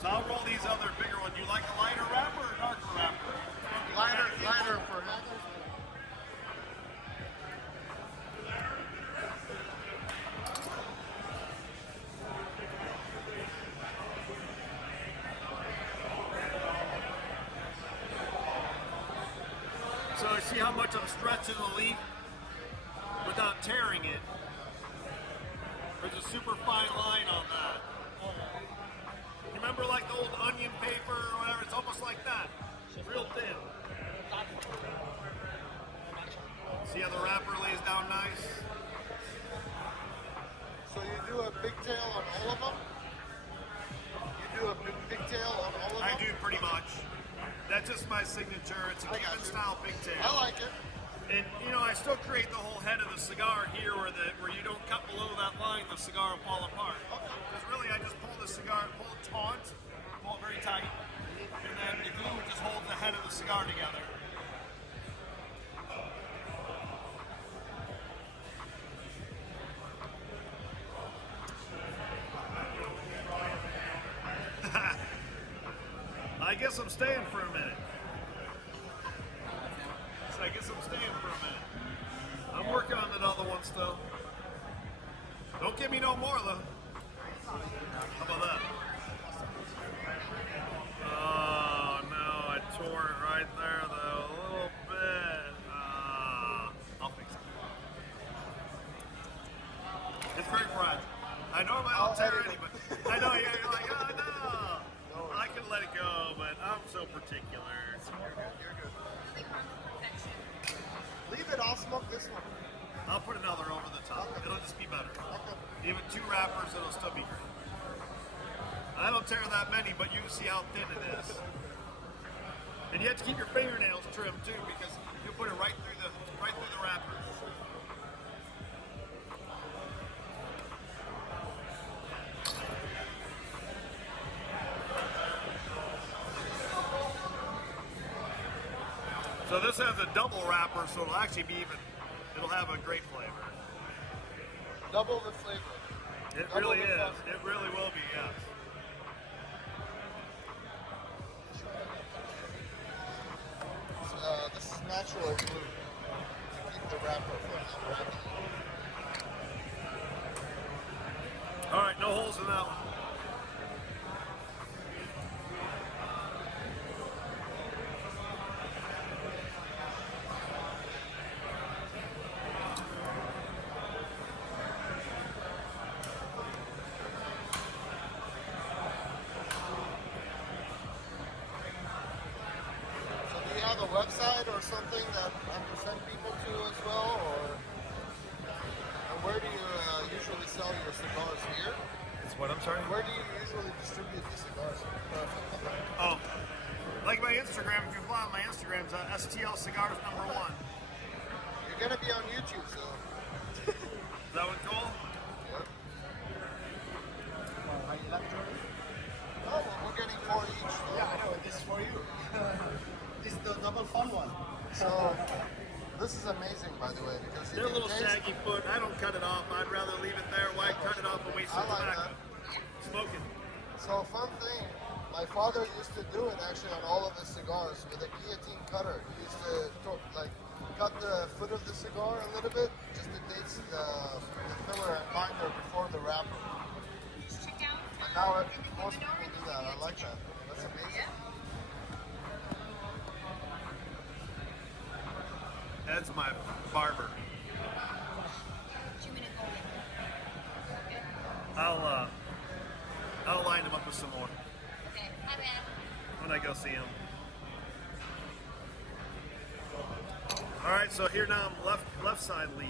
So I'll roll these other bigger ones. Do you like a lighter wrapper or darker wrapper? Lighter for him. So you see how much I'm stretching the leaf without tearing it? There's a super fine line on that. You remember like the old onion paper or whatever? It's almost like that. It's real thin. See how the wrapper lays down nice? So you do a big tail on all of them? You do a big tail on all of them? I do pretty much. That's just my signature. It's a Cuban style pigtail. I like it. And you know, I still create the whole head of the cigar here where you don't cut below that line, the cigar will fall apart. Because really I just pull the cigar, pull it taut, pull it very tight, and then the glue just holds the head of the cigar together. I guess I'm staying for a minute. So I guess I'm staying for a minute. I'm working on that other one still. Don't give me no more though. How about that? Oh no, I tore it right there though, a little bit. I'll fix it. It's very fragile. I normally don't tear anybody. I know, you're like, oh no. I can let it go, but I'm so particular. You're good, you're good. Leave it, I'll smoke this one. I'll put another over the top. Okay. It'll just be better. Okay. Even 2 wrappers, it'll still be great. I don't tear that many, but you can see how thin it is. And you have to keep your fingernails trimmed too, because you put it right through the wrapper. So this has a double wrapper, so it'll actually be it'll have a great flavor. Double the flavor. It really is. It really will be, yes. This is natural glue to keep the wrapper from unwrapping. All right, no holes in that one. Have a website or something that I can send people to as well, or where do you usually sell your cigars here? It's what, I'm sorry? Where do you usually distribute the cigars? Oh, like my Instagram, if you follow my Instagram's STL Cigars #1. You're gonna be on YouTube, so. Is that one cool? Yep. Oh, well, we're getting 4 each. So. Yeah, I know, this is for you. This is the double fun one. So, this is amazing, by the way, because they're a little shaggy foot. I don't cut it off. I'd rather leave it there. Why cut it off and waste some tobacco? Smoking. So, fun thing, my father used to do it actually on all of his cigars with a guillotine cutter. He used to cut the foot of the cigar a little bit, just to taste the filler and binder before the wrapper. And now most people do that. I like that. That's amazing. That's my barber. I'll line him up with some more. Okay, my bad. When I go see him. All right, so here now I'm left side leaf.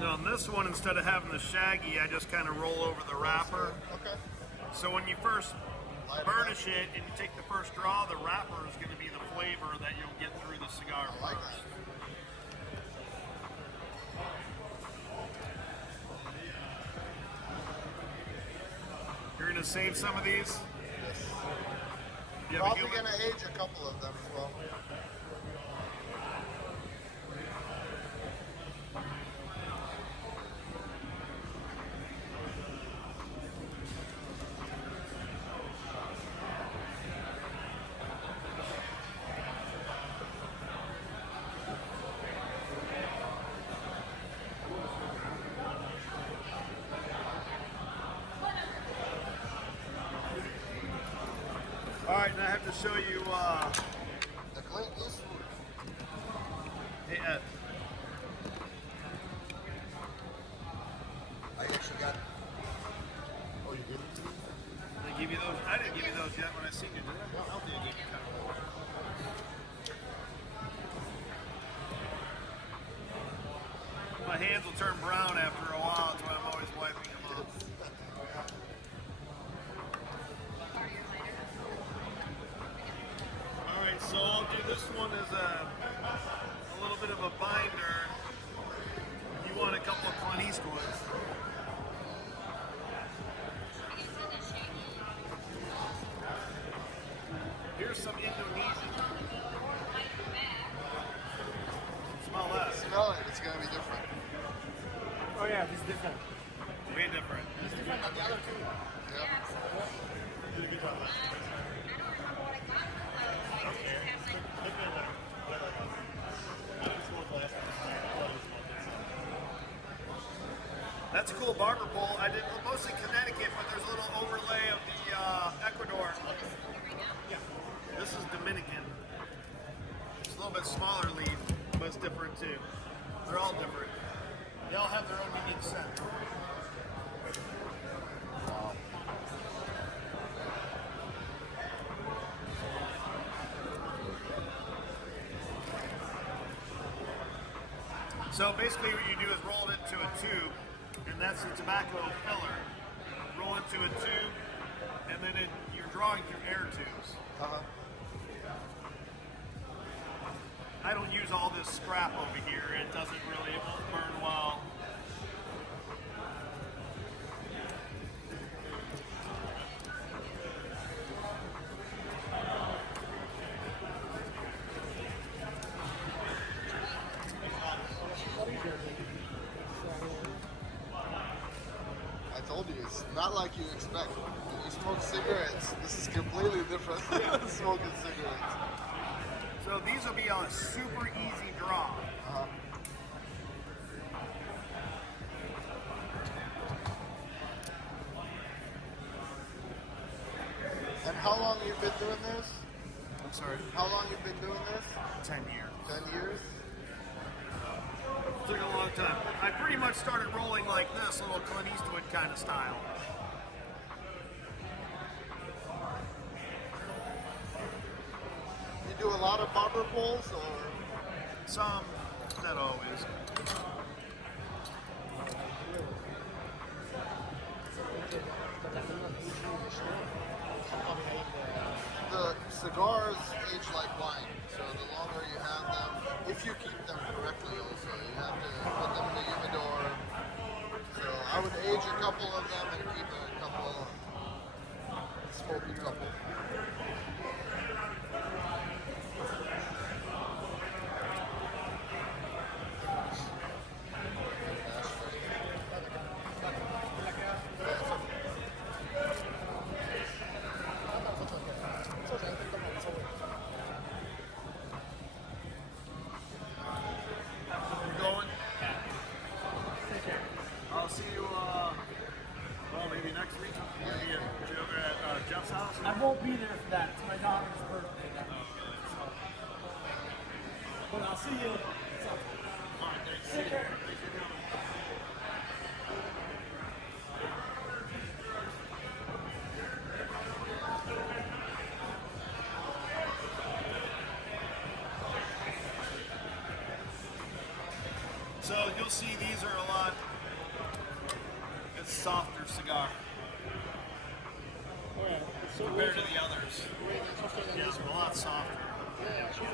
Now on this one, instead of having the shaggy, I just kind of roll over the wrapper. Okay. So when you first burnish it and you take the first draw, the wrapper is going to be the flavor that you'll get through the cigar I like first. that. You're gonna save some of these? Yes. You have a Probably human? gonna age a couple of them as well. All right, and I have to show you. The Clint Eastwood. Hey, Ed. I actually got. Oh, you did? Did I give you those? I didn't give you those yet when I seen you, did I? No, I don't think I gave you kind of. My hands will turn brown after a while. That's why I'm always wiping them off. All right, so I'll do this one as a little bit of a binder. You want a couple of Clint Eastwoods. Here's some Indonesian. Smell that. Smell it. It's gonna be different. Oh yeah, this is different. Way different. It's different than the other two. Yep. Did a good job last time. That's a cool barber pole. I did mostly Connecticut, but there's a little overlay of the Ecuador. This is Dominican. It's a little bit smaller leaf, but it's different too. They're all different. They all have their own unique scent. So basically what you do is roll it into a tube, and that's the tobacco filler. Roll into a tube, and then you're drawing through air tubes. Uh-huh. I don't use all this scrap over here. It doesn't really, it won't burn well. I told you, it's not like you expect. When you smoke cigarettes, this is completely different than smoking cigarettes. So these will be on a super easy draw. Uh-huh. And how long you been doing this? I'm sorry, How long you been doing this? 10 years. 10 years? Took a long time. I pretty much started rolling like this, little Clint Eastwood kind of style. You do a lot of barber poles, or? Some, not always. The cigars age like wine, so the longer you have them, if you keep them correctly also, you have to put them in the humidor. So I would age a couple of them and keep a couple, smoke a couple. We're going. I'll see you, well, maybe next week. Maybe at Jeff's house. I won't be there for that. It's my daughter's birthday. But I'll see you. All right, thanks. Take care. So you'll see these are a lot, it's softer cigar Oh, yeah. It's so compared to the others. way softer than Yeah, this one. a lot softer. Yeah, yeah, sure.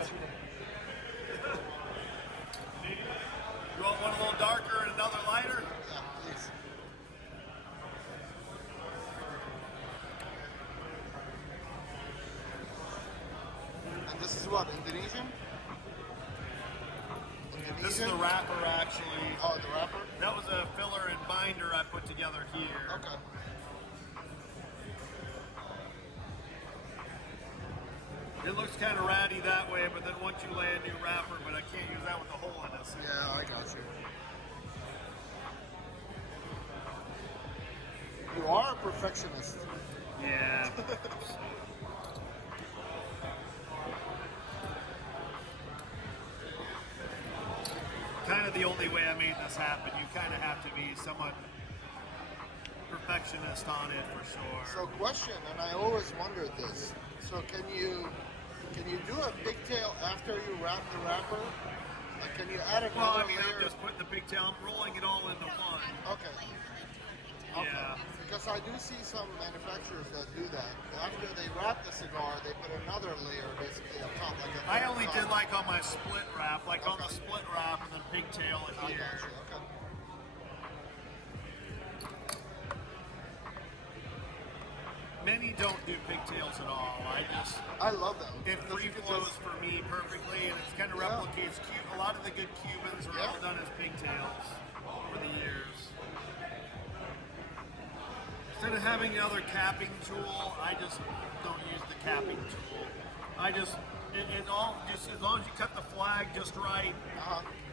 what, Indonesian? This is the wrapper, actually. Oh, the wrapper? That was a filler and binder I put together here. Okay. It looks kind of ratty that way, but then once you lay a new wrapper, but I can't use that with the hole in it. So. Yeah, I got you. You are a perfectionist. Yeah. Kind of the only way I made this happen. You kind of have to be somewhat perfectionist on it for sure. So question, and I always wondered this. So can you do a pigtail after you wrap the wrapper? Like, can you add another Well, I mean, layer? I'm just putting the pigtail, I'm rolling it all into one. Okay. Yeah. Because I do see some manufacturers that do that. After they wrap the cigar, they put another layer basically on top. Like a I only top. did like on my split wrap, like on the Okay. split wrap and then pigtail it I here. got you. Okay. Many don't do pigtails at all. I love that. It Because free you could flows just- for me perfectly, and it kind of Yeah. replicates a lot of the good Cubans are all done as pigtails over the years. Instead of having another capping tool, I just don't use the capping tool. It all just as long as you cut the flag just right,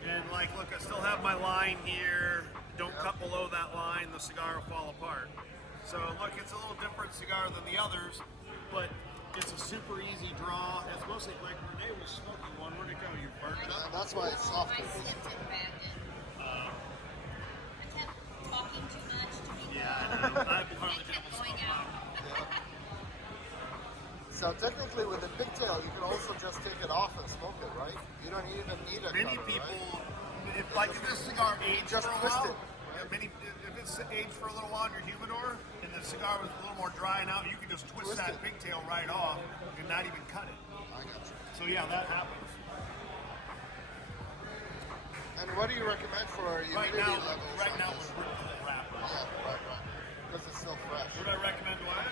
and like, look, I still have my line here. Don't cut below that line; the cigar will fall apart. So look, it's a little different cigar than the others, but it's a super easy draw. It's mostly like Renee was smoking one. Where'd it go? You burned it up? And that's why it's softer. I slipped it back in. I kept talking too much to be Yeah, I know. I'm part of It the kept devil's going stuff. out. So technically with the pigtail, you can also just take it off and smoke it, right? You don't even need a Many cutter, people, right? if this cigar aged Just for a twist while, it, if it's aged for a little while in your humidor, and the cigar was a little more drying out, you can just twist that it. pigtail right off and not even cut it. I got you. So yeah, that happens. And what do you recommend for humidity Right now, levels? right on now this? we're with the wrapper. Yeah, right. Because it's still fresh. Would I recommend what?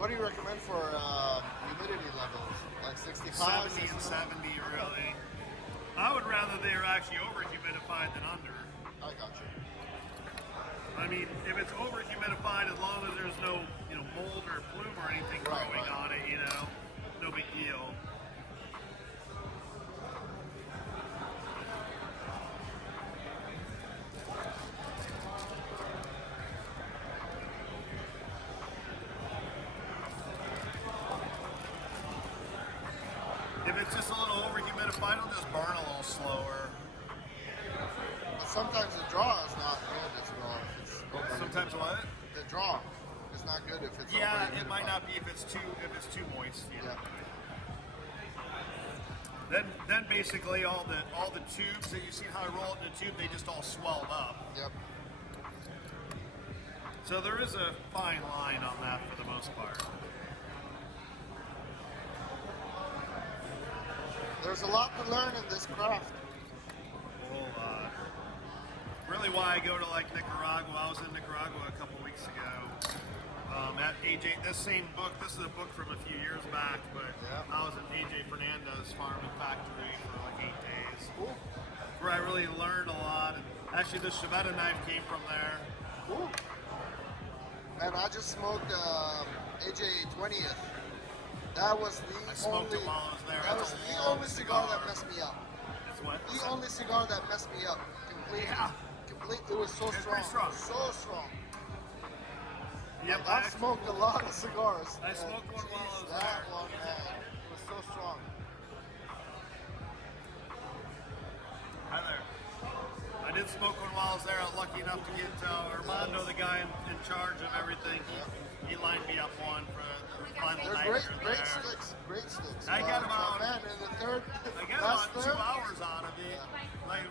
What do you recommend for humidity levels? Like 65? 70 and 70, really. I would rather they are actually over humidified than under. I got you. I mean, if it's over humidified, as long as there's no, mold or plume or anything Right, growing right. on it, no big deal. If it's just a little over humidified, it'll just burn a little slower. But sometimes the draw is not good as well. If it's over Sometimes what? The draw is not good if it's Yeah, over it might not be if it's too moist. Yeah. Then basically all the tubes that you see how I roll it in the tube, they just all swelled up. Yep. So there is a fine line on that for the most part. There's a lot to learn in this craft. A whole lot. Really why I go to like Nicaragua. I was in Nicaragua a couple weeks ago. At AJ, this same book, this is a book from a few years back, but Yeah. I was at AJ Fernandez's farm and factory for like 8 days. Cool. Where I really learned a lot. And actually, this Chivetta knife came from there. Cool. And I just smoked AJ 20th. That was I smoked only. it while I was there. That That's was a the long only cigar that cigar. messed me up. It's what? The only cigar that messed me up completely. Yeah. It was so It's strong. pretty strong. So strong. Yep, I've smoked a lot of cigars. I and smoked one while I was that there. one, man, it was so strong. Hi there. I did smoke one while I was there. I was lucky enough to get Armando, the guy in charge of everything. He lined me up one for the final They're night. great, we were great there. sticks, great sticks. I got about- man, in the third, I got last about 2 third, hours out of it. Like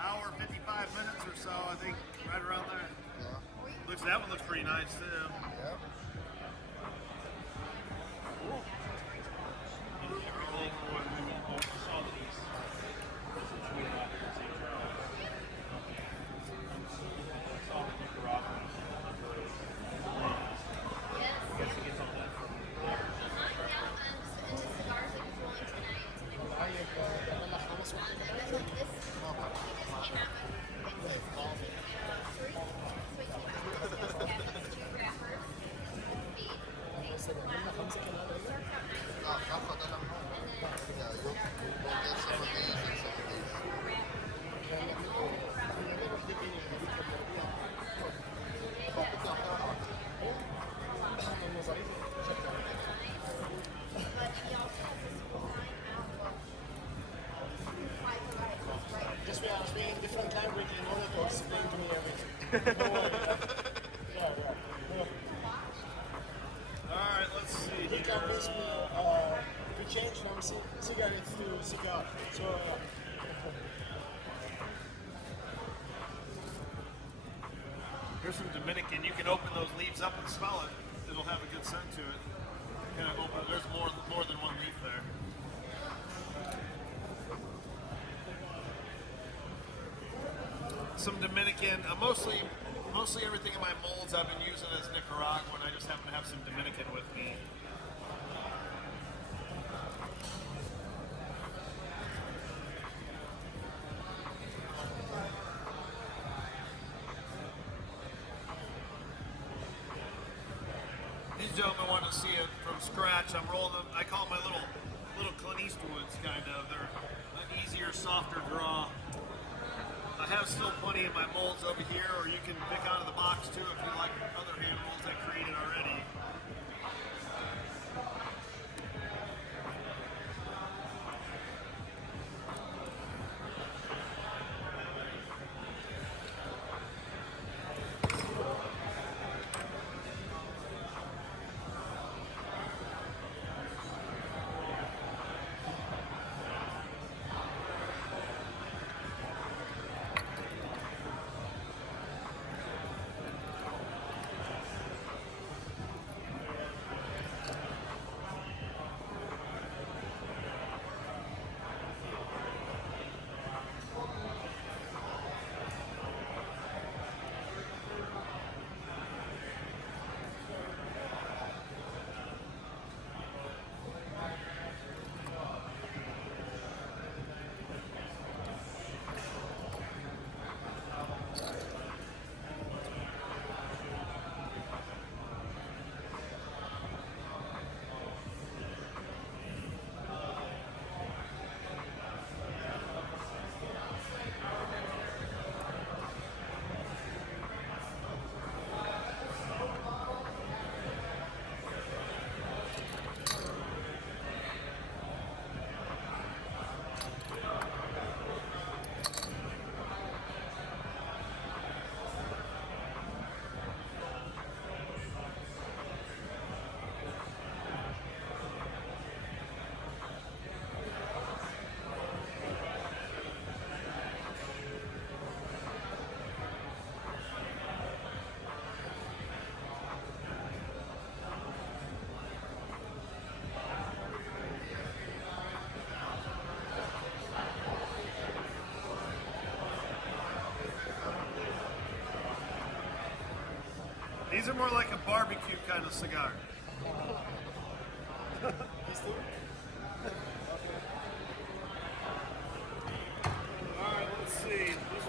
hour 55 minutes or so, I think, right around there. Yeah. That one looks pretty nice too. Yeah. We'll get some of these and some of these. Just we are speaking different language in order to explain to me everything. No worry. Yeah, yeah. All right, let's see He here. convinced me to change from cigarettes to cigar. So Here's some Dominican. You can open those leaves up and smell it. It'll have a good scent to it. Kind of open. There's more than one leaf there. Some Dominican. Mostly everything in my molds I've been using is Nicaraguan. I just happen to have some Dominican with me. These gentlemen want to see it from scratch. I'm rolling them. I call them my little Clint Eastwoods kind of. They're an easier, softer draw. I have still plenty in my molds over here, or you can pick out of the box too if you like other hand molds I created already. These are more like a barbecue kind of cigar. Alright, let's see. This